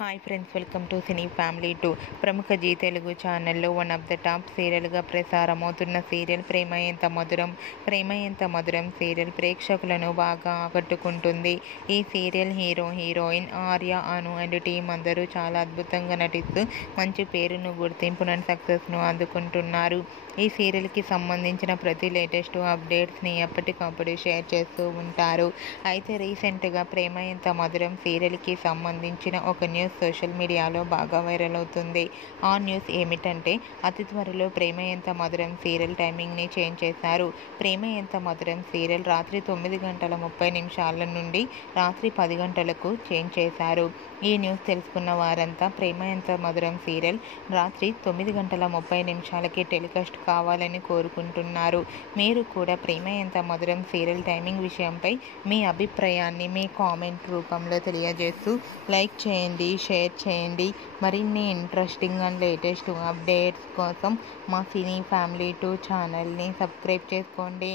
Hi friends, welcome to cine family 2. ప్రముఖ G Telugu ఛానల్లో one of the top సీరియల్గా ప్రసారమవుతున్న serial ప్రేమ ఎంత మధురం. ప్రేమ ఎంత మధురం సీరియల్ ప్రేక్షకులను బాగా ఆకట్టుకుంటుంది. ఈ serial heroine Arya, Anu and team అందరూ చాలా అద్భుతంగా నటిస్తూ మంచి పేరును, గుర్తింపును, సక్సెస్ను అందుకుంటున్నారు. ఈ సీరియల్కి సంబంధించిన ప్రతి లేటెస్ట్ అప్డేట్స్ని ఎప్పటికప్పుడు షేర్ చేస్తూ ఉంటారు. అయితే రీసెంట్గా ప్రేమ ఎంత మధురం సీరియల్కి సంబంధించిన ఒక న్యూస్ సోషల్ మీడియాలో బాగా వైరల్ అవుతుంది. ఆ న్యూస్ ఏమిటంటే, అతి త్వరలో ప్రేమ ఎంత మధురం సీరియల్ టైమింగ్ని చేంజ్ చేశారు. ప్రేమ ఎంత మధురం సీరియల్ రాత్రి 9:30 నుండి రాత్రి 10 గంటలకు చేంజ్ చేశారు. ఈ న్యూస్ తెలుసుకున్న వారంతా ప్రేమ ఎంత మధురం సీరియల్ రాత్రి 9:30 టెలికాస్ట్ కావాలని కోరుకుంటున్నారు. మీరు కూడా ప్రేమ ఎంత మధురం సీరియల్ టైమింగ్ విషయంపై మీ అభిప్రాయాన్ని మీ కామెంట్ రూపంలో తెలియజేస్తూ లైక్ చేయండి, షేర్ చేయండి. మరిన్ని ఇంట్రెస్టింగ్ అండ్ లేటెస్ట్ అప్డేట్స్ కోసం మా సినీ ఫ్యామిలీ 2 ఛానల్ని సబ్స్క్రైబ్ చేసుకోండి.